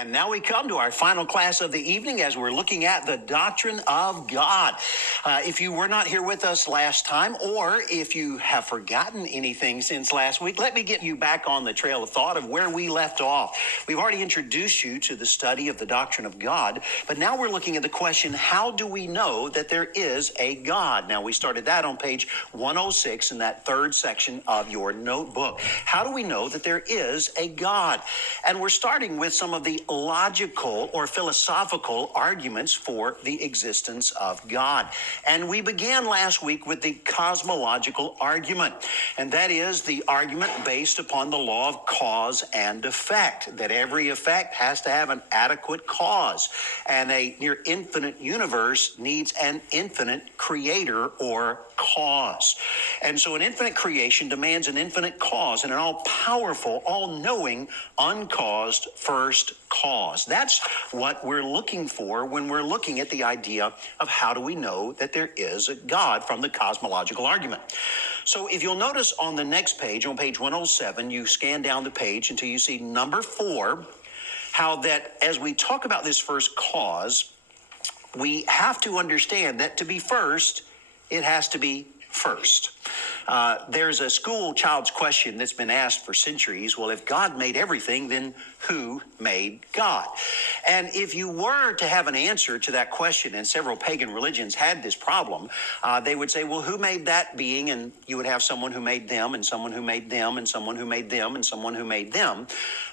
And now we come to our final class of the evening as we're looking at the doctrine of God. If you were not here with us last time, or if you have forgotten anything since last week, let me get you back on the trail of thought of where we left off. We've already introduced you to the study of the doctrine of God, but now we're looking at the question, how do we know that there is a God? Now, we started that on page 106 in that third section of your notebook. How do we know that there is a God? And we're starting with some of the logical or philosophical arguments for the existence of God. And we began last week with the cosmological argument, and that is the argument based upon the law of cause and effect, that every effect has to have an adequate cause, and a near infinite universe needs an infinite creator or cause. And so an infinite creation demands an infinite cause and an all-powerful, all-knowing, uncaused first cause. That's what we're looking for when we're looking at the idea of how do we know that there is a God from the cosmological argument. So if you'll notice on the next page, on page 107, you scan down the page until you see number 4, how that as we talk about this first cause, we have to understand that to be first, it has to be first. There's a school child's question that's been asked for centuries. Well, if God made everything, then who made God? And if you were to have an answer to that question, and several pagan religions had this problem, they would say, well, who made that being? And you would have someone who made them, and someone who made them, and someone who made them, and someone who made them.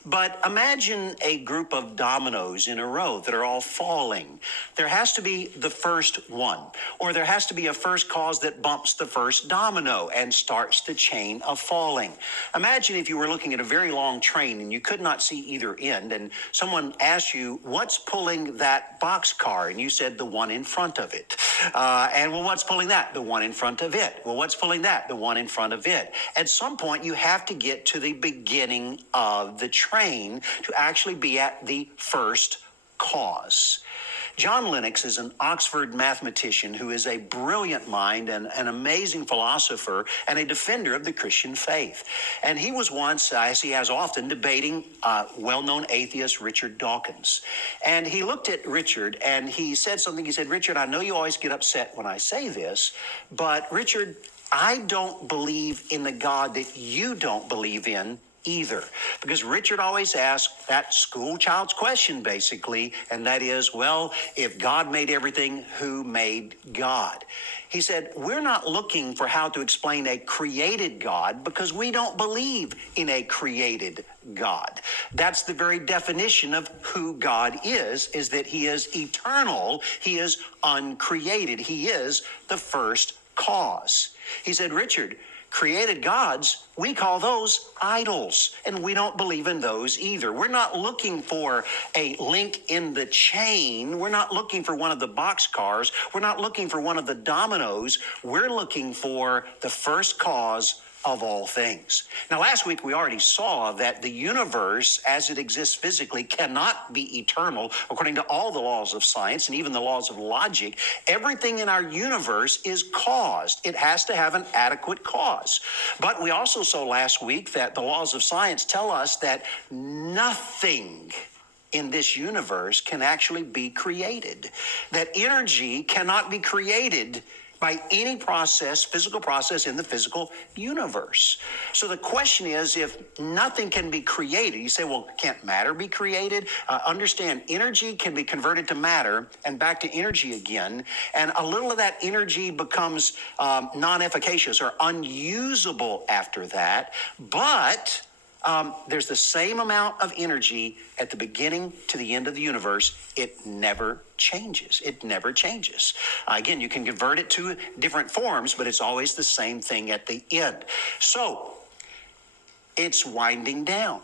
But imagine a group of dominoes in a row that are all falling. There has to be the first one, or there has to be a first cause that bumps the first domino and starts the chain of falling. Imagine if you were looking at a very long train and you could not see either end, and someone asked you, what's pulling that boxcar? And you said, the one in front of it. And well, what's pulling that? The one in front of it. Well, what's pulling that? The one in front of it. At some point, you have to get to the beginning of the train to actually be at the first cause. John Lennox is an Oxford mathematician who is a brilliant mind and an amazing philosopher and a defender of the Christian faith. And he was once, as he has often, debating well-known atheist Richard Dawkins. And he looked at Richard and he said something. He said, Richard, I know you always get upset when I say this, but Richard, I don't believe in the God that you don't believe in either. Because Richard always asked that school child's question, basically, and that is, well, if God made everything, who made God? He said, we're not looking for how to explain a created God because we don't believe in a created God. That's the very definition of who God is that he is eternal, he is uncreated, he is the first cause. He said, Richard, created gods, we call those idols, and we don't believe in those either. We're not looking for a link in the chain. We're not looking for one of the boxcars. We're not looking for one of the dominoes. We're looking for the first cause of all things. Now, last week we already saw that the universe as it exists physically cannot be eternal according to all the laws of science and even the laws of logic. Everything in our universe is caused. It has to have an adequate cause. But we also saw last week that the laws of science tell us that nothing in this universe can actually be created, that energy cannot be created by any process, physical process in the physical universe. So the question is, if nothing can be created, you say, well, can't matter be created? Understand, energy can be converted to matter and back to energy again, and a little of that energy becomes non-efficacious or unusable after that, but there's the same amount of energy at the beginning to the end of the universe. It never changes. It never changes. Again, you can convert it to different forms, but it's always the same thing at the end. So it's winding down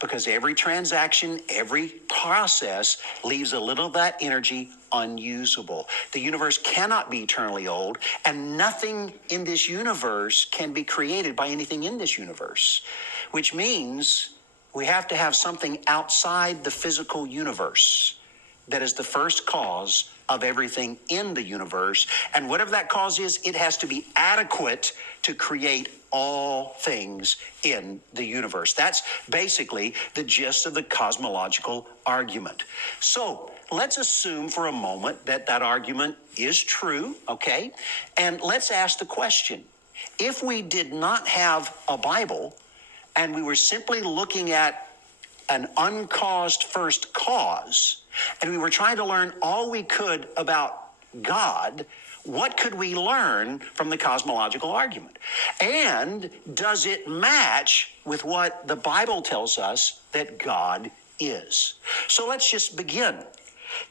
because every transaction, every process leaves a little of that energy unusable. The universe cannot be eternally old, and nothing in this universe can be created by anything in this universe, which means we have to have something outside the physical universe that is the first cause of everything in the universe. And whatever that cause is, it has to be adequate to create all things in the universe. That's basically the gist of the cosmological argument. So let's assume for a moment that that argument is true, okay? And let's ask the question, if we did not have a Bible and we were simply looking at an uncaused first cause, and we were trying to learn all we could about God, what could we learn from the cosmological argument? And does it match with what the Bible tells us that God is? So let's just begin.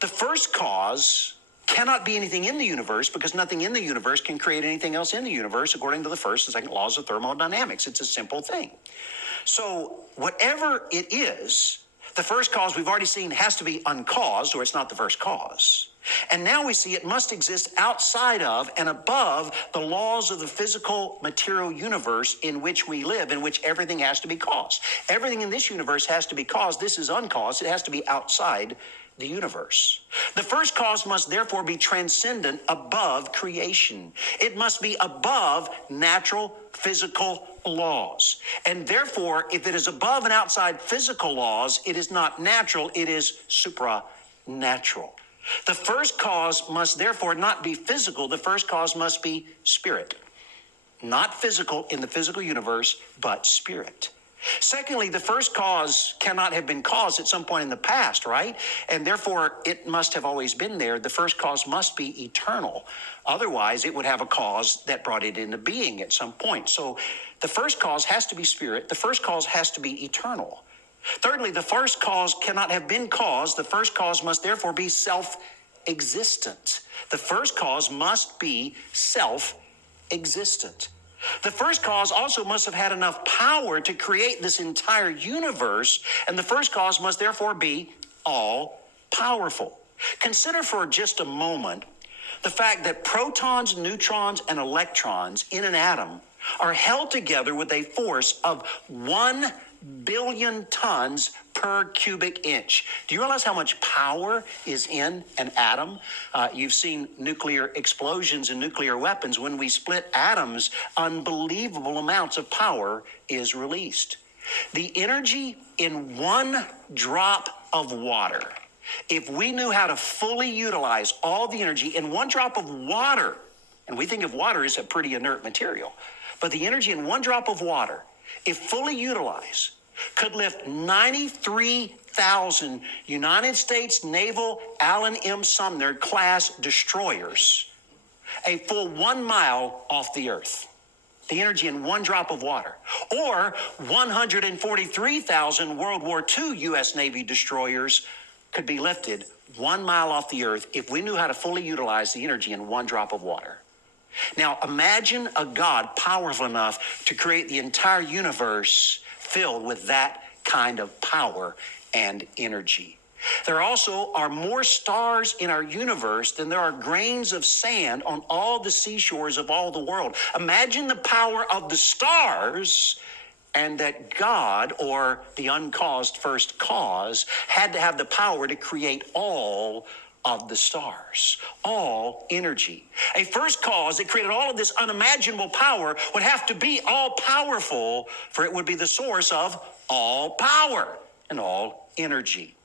The first cause cannot be anything in the universe because nothing in the universe can create anything else in the universe according to the first and second laws of thermodynamics. It's a simple thing. So whatever it is, the first cause we've already seen has to be uncaused or it's not the first cause. And now we see it must exist outside of and above the laws of the physical material universe in which we live, in which everything has to be caused. Everything in this universe has to be caused. This is uncaused. It has to be outside the universe. The first cause must therefore be transcendent above creation. It must be above natural physical laws. And therefore, if it is above and outside physical laws, it is not natural, it is supranatural. The first cause must therefore not be physical, the first cause must be spirit. Not physical in the physical universe, but spirit. Secondly, the first cause cannot have been caused at some point in the past, right? And therefore, it must have always been there. The first cause must be eternal. Otherwise, it would have a cause that brought it into being at some point. So the first cause has to be spirit. The first cause has to be eternal. Thirdly, the first cause cannot have been caused. The first cause must therefore be self-existent. The first cause must be self-existent. The first cause also must have had enough power to create this entire universe, and the first cause must therefore be all-powerful. Consider for just a moment the fact that protons, neutrons, and electrons in an atom are held together with a force of 1 billion tons per cubic inch. Do you realize how much power is in an atom? You've seen nuclear explosions and nuclear weapons. When we split atoms, unbelievable amounts of power is released. The energy in one drop of water, if we knew how to fully utilize all the energy in one drop of water, and we think of water as a pretty inert material, but the energy in one drop of water, if fully utilized, could lift 93,000 United States Naval Allen M. Sumner class destroyers a full 1 mile off the earth. The energy in one drop of water. Or 143,000 World War II U.S. Navy destroyers could be lifted 1 mile off the earth if we knew how to fully utilize the energy in one drop of water. Now imagine a God powerful enough to create the entire universe filled with that kind of power and energy. There also are more stars in our universe than there are grains of sand on all the seashores of all the world. Imagine the power of the stars, and that God, or the uncaused first cause, had to have the power to create all of the stars, all energy. A first cause that created all of this unimaginable power would have to be all powerful, for it would be the source of all power and all energy.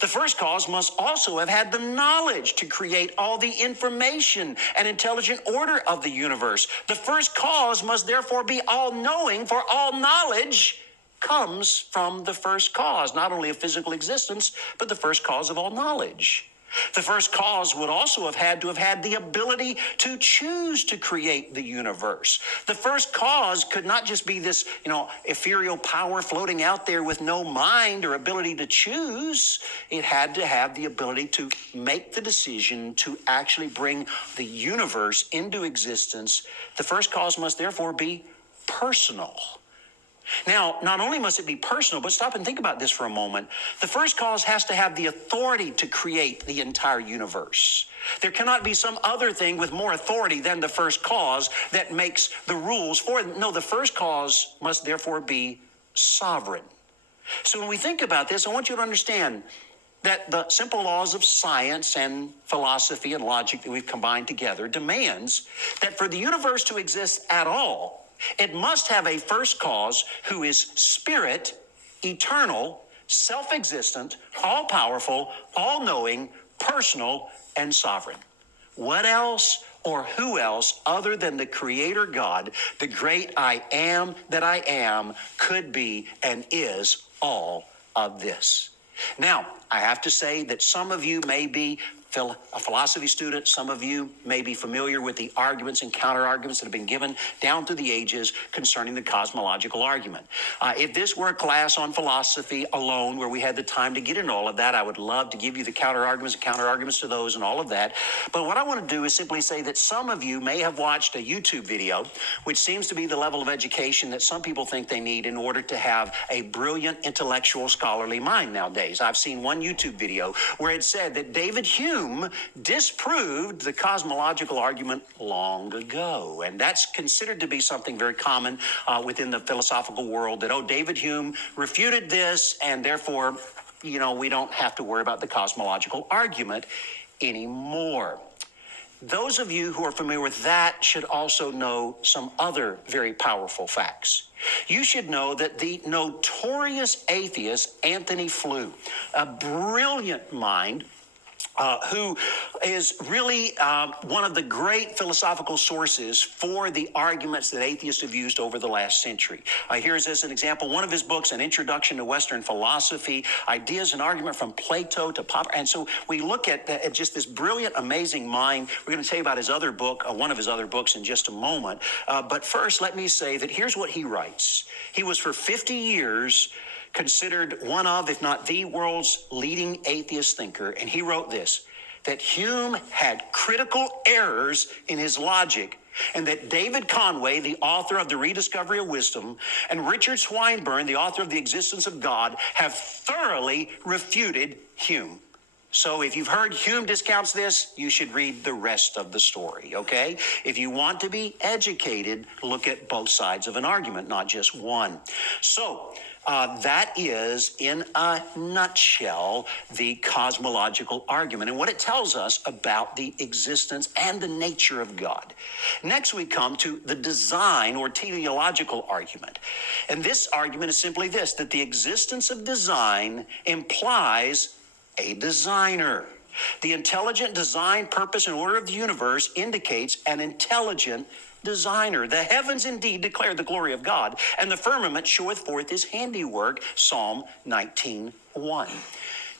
The first cause must also have had the knowledge to create all the information and intelligent order of the universe. The first cause must therefore be all-knowing, for all knowledge comes from the first cause, not only of physical existence, but the first cause of all knowledge. The first cause would also have had the ability to choose to create the universe. The first cause could not just be this, ethereal power floating out there with no mind or ability to choose. It had to have the ability to make the decision to actually bring the universe into existence. The first cause must therefore be personal. Now, not only must it be personal, but stop and think about this for a moment. The first cause has to have the authority to create the entire universe. There cannot be some other thing with more authority than the first cause that makes the rules for it. No, the first cause must therefore be sovereign. So when we think about this, I want you to understand that the simple laws of science and philosophy and logic that we've combined together demands that for the universe to exist at all, It must have a first cause who is spirit, eternal, self-existent, all-powerful, all-knowing, personal, and sovereign. What else or who else other than the Creator God, the great I am that I am, could be and is all of this? Now, I have to say that some of you may be a philosophy student. Some of you may be familiar with the arguments and counter-arguments that have been given down through the ages concerning the cosmological argument. If this were a class on philosophy alone, where we had the time to get into all of that, I would love to give you the counter-arguments and counter-arguments to those and all of that. But what I want to do is simply say that some of you may have watched a YouTube video, which seems to be the level of education that some people think they need in order to have a brilliant, intellectual, scholarly mind nowadays. I've seen one YouTube video where it said that David Hume disproved the cosmological argument long ago. And that's considered to be something very common within the philosophical world, that, oh, David Hume refuted this, and therefore, we don't have to worry about the cosmological argument anymore. Those of you who are familiar with that should also know some other very powerful facts. You should know that the notorious atheist Anthony Flew, a brilliant mind, who is really one of the great philosophical sources for the arguments that atheists have used over the last century. Here's as an example, one of his books, An Introduction to Western Philosophy, Ideas and Argument from Plato to Popper. And so we look at just this brilliant, amazing mind. We're going to tell you about his other book, one of his other books, in just a moment. But first, let me say that here's what he writes. He was for 50 years considered one of, if not the world's leading atheist thinker. And he wrote this, that Hume had critical errors in his logic, and that David Conway, the author of The Rediscovery of Wisdom, and Richard Swinburne, the author of The Existence of God, have thoroughly refuted Hume. So if you've heard Hume discounts this, you should read the rest of the story, okay? If you want to be educated, look at both sides of an argument, not just one. So that is, in a nutshell, the cosmological argument and what it tells us about the existence and the nature of God. Next, we come to the design or teleological argument. And this argument is simply this, that the existence of design implies a designer. The intelligent design, purpose, and order of the universe indicates an intelligent designer. The heavens indeed declare the glory of God, and the firmament showeth forth his handiwork, Psalm 19:1.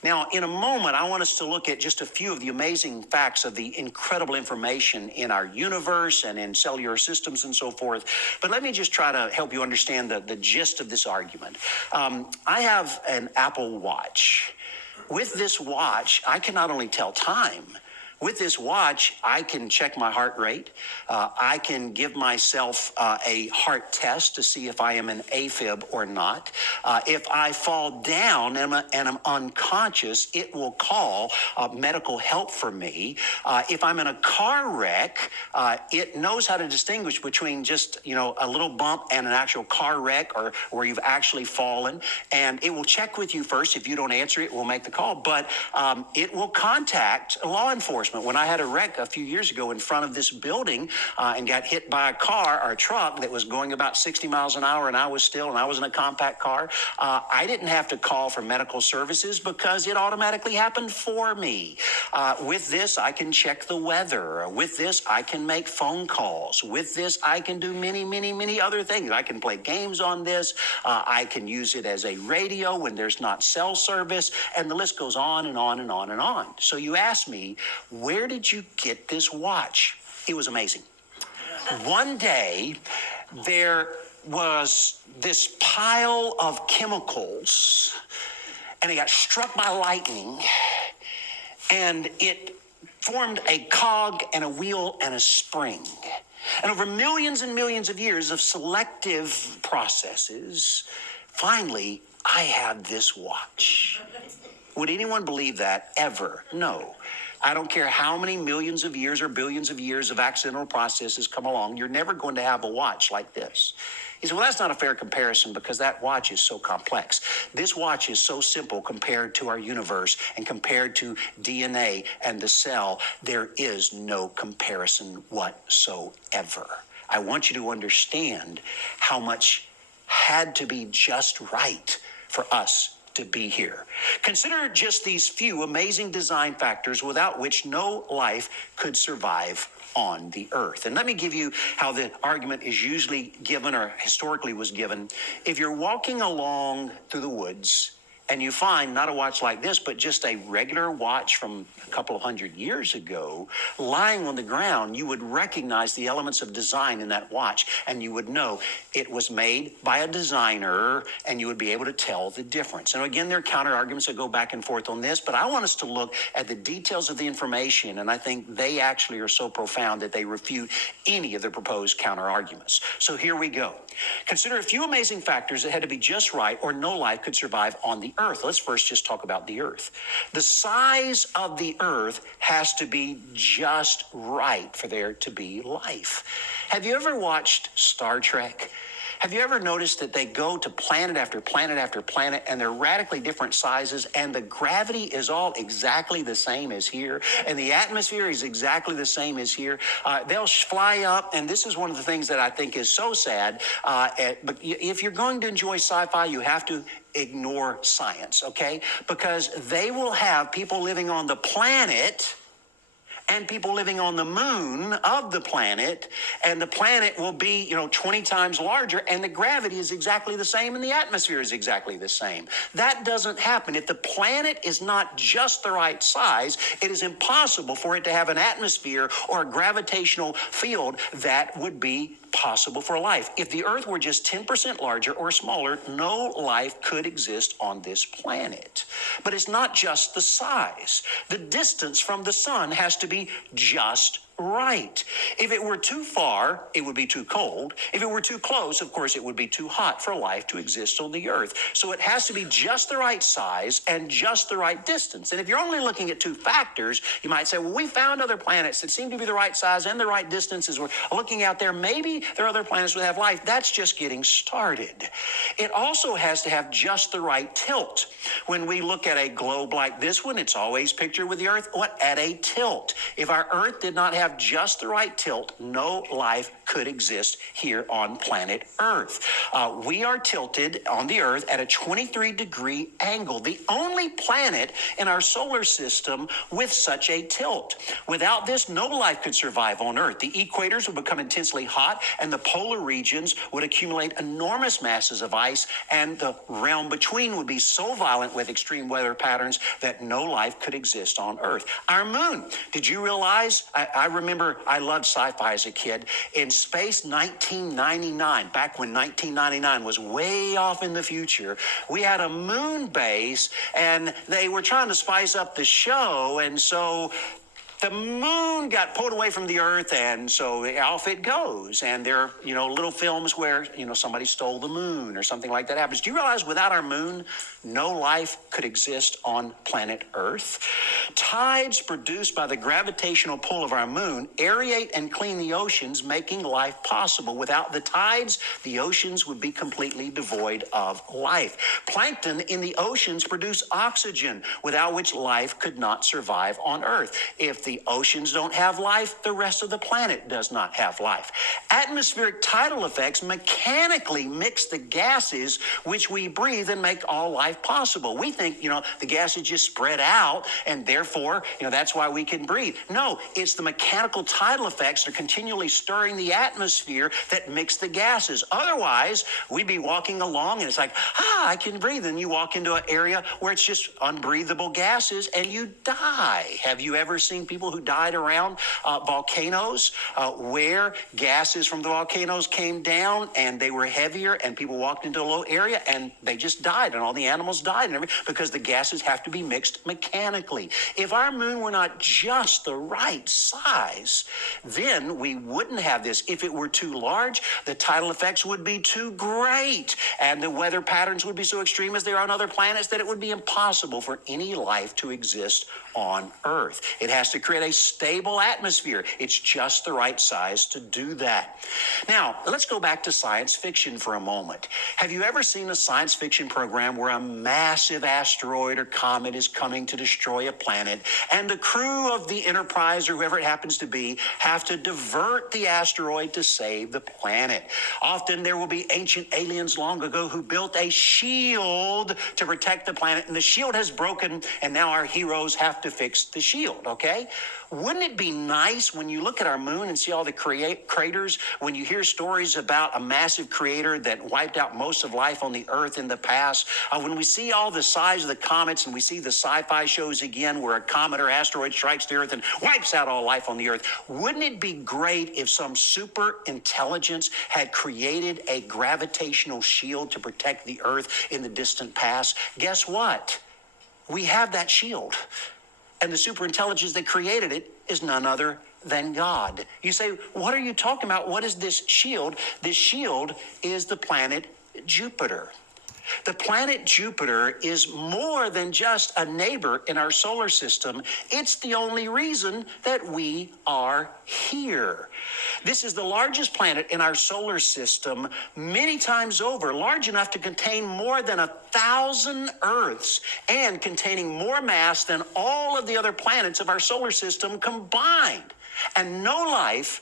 Now, in a moment, I want us to look at just a few of the amazing facts of the incredible information in our universe and in cellular systems and so forth. But let me just try to help you understand the gist of this argument. I have an Apple Watch. With this watch, I can not only tell time. With this watch, I can check my heart rate. I can give myself a heart test to see if I am an AFib or not. If I fall down and I'm unconscious, it will call medical help for me. If I'm in a car wreck, it knows how to distinguish between just, a little bump and an actual car wreck or where you've actually fallen. And it will check with you first. If you don't answer, it will make the call. But it will contact law enforcement. When I had a wreck a few years ago in front of this building and got hit by a car or a truck that was going about 60 miles an hour, and I was in a compact car, I didn't have to call for medical services because it automatically happened for me. With this, I can check the weather. With this, I can make phone calls. With this, I can do many, many, many other things. I can play games on this. I can use it as a radio when there's not cell service, and the list goes on and on and on and on. So you ask me, where did you get this watch? It was amazing. One day, there was this pile of chemicals, and it got struck by lightning, and it formed a cog and a wheel and a spring. And over millions and millions of years of selective processes, finally, I have this watch. Would anyone believe that ever? No. I don't care how many millions of years or billions of years of accidental processes come along, you're never going to have a watch like this. He said, well, that's not a fair comparison because that watch is so complex. This watch is so simple compared to our universe and compared to DNA and the cell. There is no comparison whatsoever. I want you to understand how much had to be just right for us to be here. Consider just these few amazing design factors without which no life could survive on the earth. And let me give you how the argument is usually given, or historically was given. If you're walking along through the woods and you find not a watch like this, but just a regular watch from a couple of 100 years ago lying on the ground, you would recognize the elements of design in that watch, and you would know it was made by a designer, and you would be able to tell the difference. And again, there are counter arguments that go back and forth on this, but I want us to look at the details of the information, and I think they actually are so profound that they refute any of the proposed counter arguments. So here we go. Consider a few amazing factors that had to be just right or no life could survive on the earth. Let's first just talk about the earth. The size of the earth has to be just right for there to be life. Have you ever watched Star Trek? Have you ever noticed that they go to planet after planet after planet, and they're radically different sizes, and the gravity is all exactly the same as here, and the atmosphere is exactly the same as here? They'll fly up, and this is one of the things that I think is so sad, but if you're going to enjoy sci-fi, you have to ignore science, okay? Because they will have people living on the planet and people living on the moon of the planet, and the planet will be, 20 times larger, and the gravity is exactly the same, and the atmosphere is exactly the same. That doesn't happen. If the planet is not just the right size, it is impossible for it to have an atmosphere or a gravitational field that would be possible for life. If the earth were just 10% larger or smaller, no life could exist on this planet. But it's not just the size. The distance from the sun has to be just right. If it were too far, it would be too cold. If it were too close, of course, it would be too hot for life to exist on the earth. So it has to be just the right size and just the right distance. And if you're only looking at two factors, you might say, well, we found other planets that seem to be the right size and the right distances. We're looking out there. Maybe there are other planets that have life. That's just getting started. It also has to have just the right tilt. When we look at a globe like this one, it's always pictured with the earth at a tilt. If our earth did not have just the right tilt, no life could exist here on planet Earth. We are tilted on the earth at a 23-degree angle, the only planet in our solar system with such a tilt. Without this, no life could survive on Earth. The equators would become intensely hot, and the polar regions would accumulate enormous masses of ice, and the realm between would be so violent with extreme weather patterns that no life could exist on Earth. Our moon, did you realize, I remember I loved sci-fi as a kid. In Space 1999, back when 1999 was way off in the future, we had a moon base, and they were trying to spice up the show, and so the moon got pulled away from the earth, and so off it goes. And there are, little films where, somebody stole the moon or something like that happens. Do you realize without our moon, no life could exist on planet Earth? Tides produced by the gravitational pull of our moon aerate and clean the oceans, making life possible. Without the tides, the oceans would be completely devoid of life. Plankton in the oceans produce oxygen, without which life could not survive on Earth. If the oceans don't have life, the rest of the planet does not have life. Atmospheric tidal effects mechanically mix the gases which we breathe and make all life possible. We think, the gases just spread out, and therefore, that's why we can breathe. No, it's the mechanical tidal effects that are continually stirring the atmosphere that mix the gases. Otherwise, we'd be walking along, and it's like, I can breathe. And you walk into an area where it's just unbreathable gases, and you die. Have you ever seen people who died around volcanoes where gases from the volcanoes came down and they were heavier, and people walked into a low area and they just died, and all the animals died and everything, because the gases have to be mixed mechanically. If our moon were not just the right size, then we wouldn't have this. If it were too large, the tidal effects would be too great, and the weather patterns would be so extreme as they are on other planets that it would be impossible for any life to exist on Earth. It has to create create a stable atmosphere. It's just the right size to do that. Now, let's go back to science fiction for a moment. Have you ever seen a science fiction program where a massive asteroid or comet is coming to destroy a planet, and the crew of the Enterprise or whoever it happens to be have to divert the asteroid to save the planet? Often there will be ancient aliens long ago who built a shield to protect the planet, and the shield has broken, and now our heroes have to fix the shield, okay? Wouldn't it be nice when you look at our moon and see all the craters, when you hear stories about a massive crater that wiped out most of life on the Earth in the past, when we see all the size of the comets and we see the sci-fi shows again where a comet or asteroid strikes the Earth and wipes out all life on the Earth, wouldn't it be great if some super intelligence had created a gravitational shield to protect the Earth in the distant past? Guess what? We have that shield. And the superintelligence that created it is none other than God. You say, what are you talking about? What is this shield? This shield is the planet Jupiter. The planet Jupiter is more than just a neighbor in our solar system. It's the only reason that we are here. This is the largest planet in our solar system, many times over, large enough to contain more than 1,000 Earths and containing more mass than all of the other planets of our solar system combined. And no life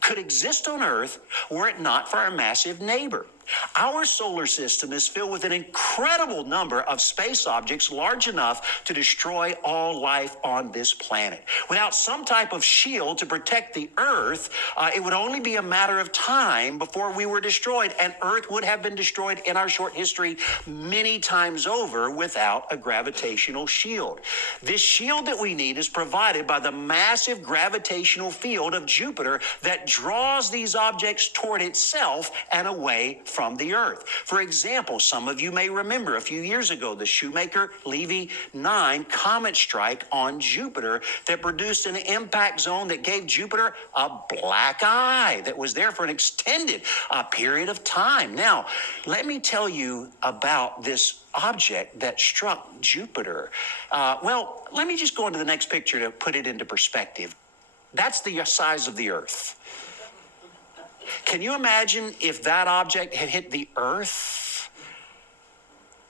could exist on Earth were it not for our massive neighbor. Our solar system is filled with an incredible number of space objects large enough to destroy all life on this planet. Without some type of shield to protect the Earth, it would only be a matter of time before we were destroyed, and Earth would have been destroyed in our short history many times over without a gravitational shield. This shield that we need is provided by the massive gravitational field of Jupiter that draws these objects toward itself and away from the Earth. For example, some of you may remember a few years ago the Shoemaker-Levy 9 comet strike on Jupiter that produced an impact zone that gave Jupiter a black eye that was there for an extended period of time. Now, let me tell you about this object that struck Jupiter. Well, let me just go into the next picture to put it into perspective. That's the size of the Earth. Can you imagine if that object had hit the Earth?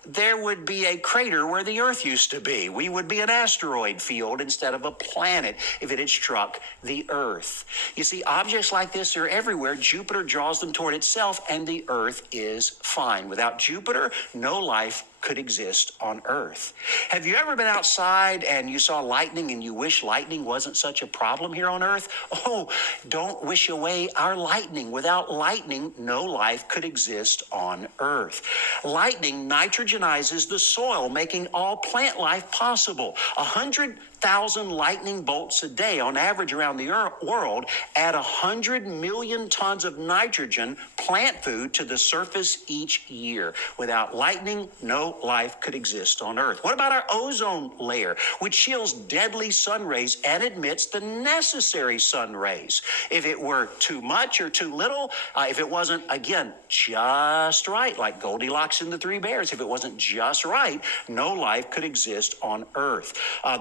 There would be a crater where the Earth used to be. We would be an asteroid field instead of a planet if it had struck the Earth. You see, objects like this are everywhere. Jupiter draws them toward itself, and the Earth is fine. Without Jupiter, no life could exist on Earth. Have you ever been outside and you saw lightning and you wish lightning wasn't such a problem here on Earth? Oh, don't wish away our lightning. Without lightning, no life could exist on Earth. Lightning nitrogenizes the soil, making all plant life possible. 100,000 lightning bolts a day on average around the world add 100 million tons of nitrogen, plant food, to the surface each year. Without lightning, no life could exist on Earth. What about our ozone layer, which shields deadly sun rays and emits the necessary sun rays? If it were too much or too little, if it wasn't, again, just right, like Goldilocks and the Three Bears, if it wasn't just right, no life could exist on Earth.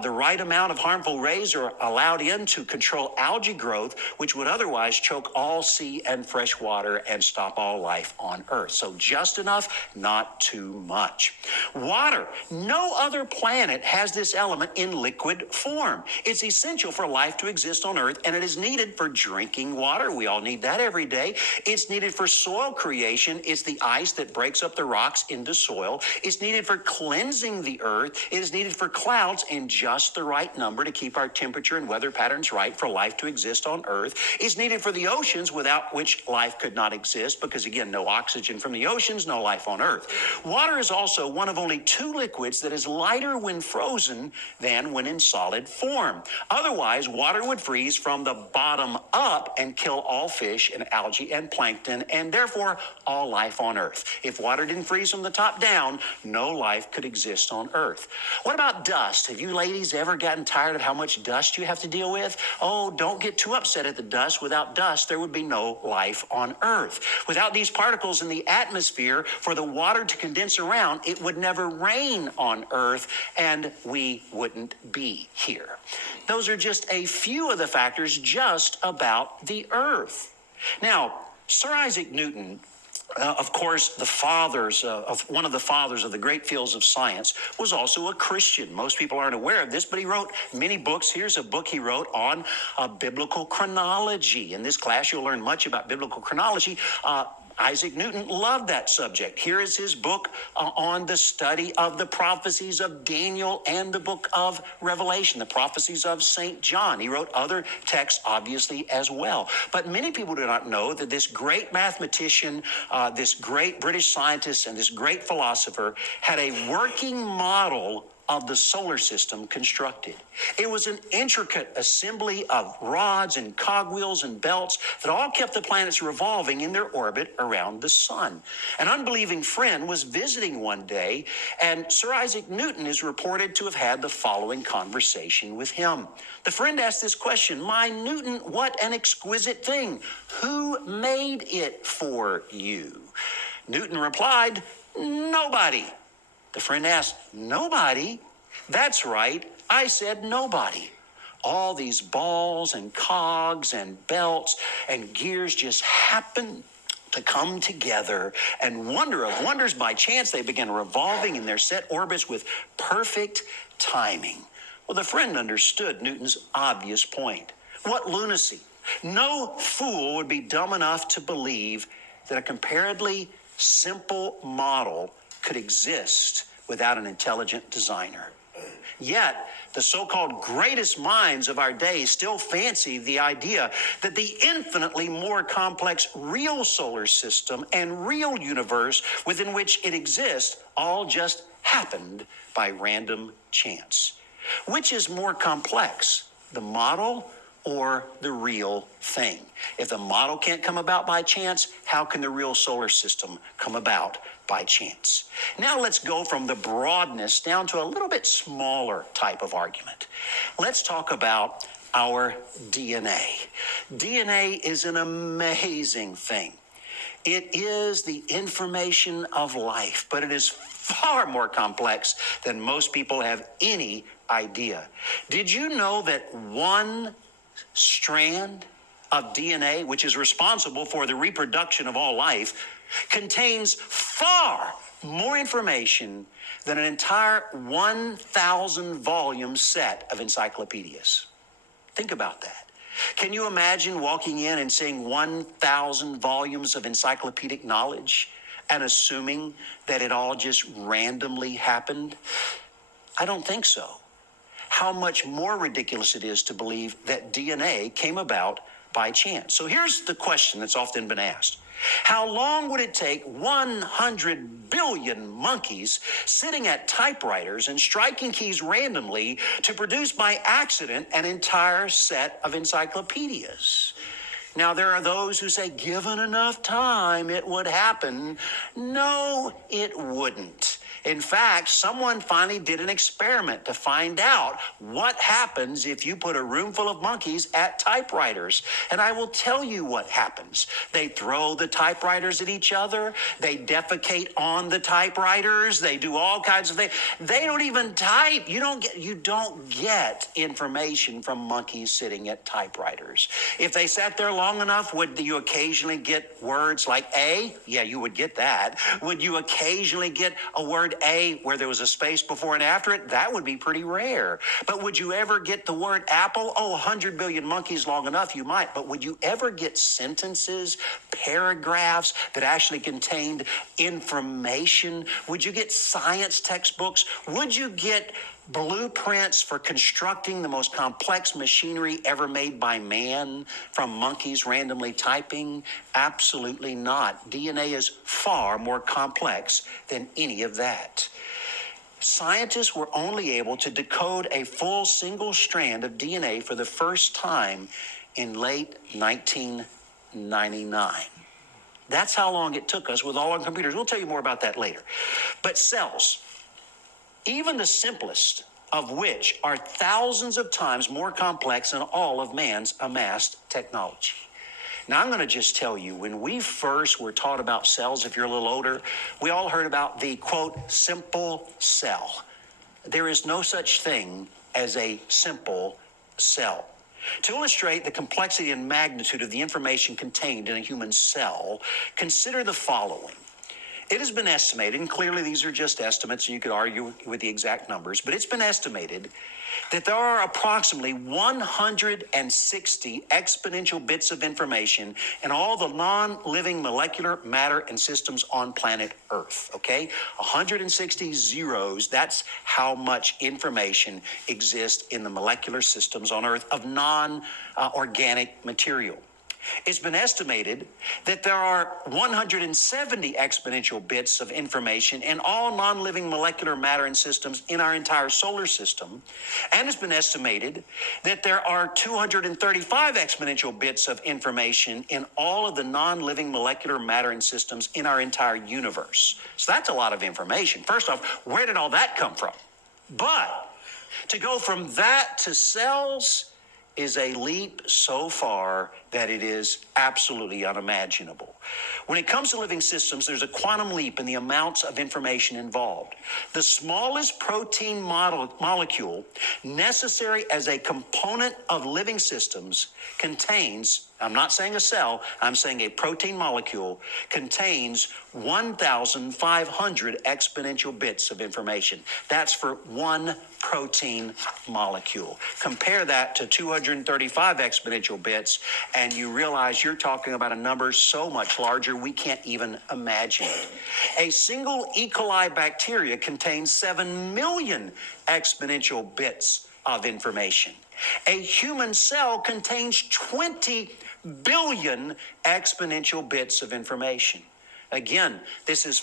The right amount of harmful rays are allowed in to control algae growth, which would otherwise choke all sea and fresh water and stop all life on Earth. So just enough, not too much. Water. No other planet has this element in liquid form. It's essential for life to exist on Earth, and it is needed for drinking water. We all need that every day. It's needed for soil creation. It's the ice that breaks up the rocks into soil. It's needed for cleansing the Earth. It is needed for clouds in just the right number to keep our temperature and weather patterns right for life to exist on Earth. It's needed for the oceans, without which life could not exist, because again, no oxygen from the oceans, no life on Earth. Water is also one of only two liquids that is lighter when frozen than when in solid form. Otherwise, water would freeze from the bottom up and kill all fish and algae and plankton, and therefore all life on Earth. If water didn't freeze from the top down, no life could exist on Earth. What about dust? Have you ladies ever gotten tired of how much dust you have to deal with? Oh, don't get too upset at the dust. Without dust, there would be no life on Earth. Without these particles in the atmosphere for the water to condense around, it would never rain on Earth, and we wouldn't be here. those are just a few of the factors just about the earth. Now, Sir Isaac Newton, of course, the fathers of one of the fathers of the great fields of science, was also a Christian. Most people aren't aware of this, but he wrote many books. Here's a book he wrote on biblical chronology. In this class, you'll learn much about biblical chronology. Isaac Newton loved that subject. Here is his book on the study of the prophecies of Daniel and the book of Revelation, the prophecies of St. John. He wrote other texts, obviously, as well. But many people do not know that this great mathematician, this great British scientist, and this great philosopher had a working model of the solar system constructed. It was an intricate assembly of rods and cogwheels and belts that all kept the planets revolving in their orbit around the sun. An unbelieving friend was visiting one day, and Sir Isaac Newton is reported to have had the following conversation with him. The friend asked this question, "My Newton, what an exquisite thing. Who made it for you?" Newton replied, "Nobody." The friend asked, "Nobody?" "That's right. I said nobody." All these balls and cogs and belts and gears just happen to come together, and wonder of wonders, by chance, they began revolving in their set orbits with perfect timing. Well, the friend understood Newton's obvious point. What lunacy! No fool would be dumb enough to believe that a comparatively simple model could exist without an intelligent designer. Yet, the so-called greatest minds of our day still fancy the idea that the infinitely more complex real solar system and real universe within which it exists all just happened by random chance. Which is more complex, the model or the real thing? If the model can't come about by chance, how can the real solar system come about by chance? Now let's go from the broadness down to a little bit smaller type of argument. Let's talk about our DNA. DNA is an amazing thing. It is the information of life, but it is far more complex than most people have any idea. Did you know that one strand of DNA, which is responsible for the reproduction of all life, contains far more information than an entire 1,000 volume set of encyclopedias? Think about that. Can you imagine walking in and seeing 1,000 volumes of encyclopedic knowledge and assuming that it all just randomly happened? I don't think so. How much more ridiculous it is to believe that DNA came about by chance. So here's the question that's often been asked. How long would it take 100 billion monkeys sitting at typewriters and striking keys randomly to produce by accident an entire set of encyclopedias? Now, there are those who say, given enough time, it would happen. No, it wouldn't. In fact, someone finally did an experiment to find out what happens if you put a room full of monkeys at typewriters. And I will tell you what happens. They throw the typewriters at each other. They defecate on the typewriters. They do all kinds of things. They don't even type. You don't get information from monkeys sitting at typewriters. If they sat there long enough, would you occasionally get words like A? Yeah, you would get that. Would you occasionally get a word A where there was a space before and after it? That would be pretty rare. But would you ever get the word apple? Oh, 100 billion monkeys long enough, you might. But would you ever get sentences, paragraphs that actually contained information? Would you get science textbooks? Would you get blueprints for constructing the most complex machinery ever made by man from monkeys randomly typing? Absolutely not. DNA is far more complex than any of that. Scientists were only able to decode a full single strand of DNA for the first time in late 1999. That's how long it took us with all our computers. We'll tell you more about that later. But cells, even the simplest of which, are thousands of times more complex than all of man's amassed technology. Now, I'm going to just tell you, when we first were taught about cells, if you're a little older, we all heard about the, quote, simple cell. There is no such thing as a simple cell. To illustrate the complexity and magnitude of the information contained in a human cell, consider the following. It has been estimated, and clearly these are just estimates, and you could argue with the exact numbers, but it's been estimated that there are approximately 160 exponential bits of information in all the non-living molecular matter and systems on planet Earth, okay? 160 zeros, that's how much information exists in the molecular systems on Earth of non-organic material. It's been estimated that there are 170 exponential bits of information in all non-living molecular matter and systems in our entire solar system. And it's been estimated that there are 235 exponential bits of information in all of the non-living molecular matter and systems in our entire universe. So that's a lot of information. First off, where did all that come from? But to go from that to cells is a leap so far that it is absolutely unimaginable. When it comes to living systems, there's a quantum leap in the amounts of information involved. The smallest protein molecule necessary as a component of living systems contains, I'm not saying a cell, I'm saying a protein molecule, contains 1,500 exponential bits of information. That's for one protein molecule. Compare that to 235 exponential bits, and you realize you're talking about a number so much larger we can't even imagine it. A single E. coli bacteria contains 7 million exponential bits of information. A human cell contains 20 billion exponential bits of information. Again, this is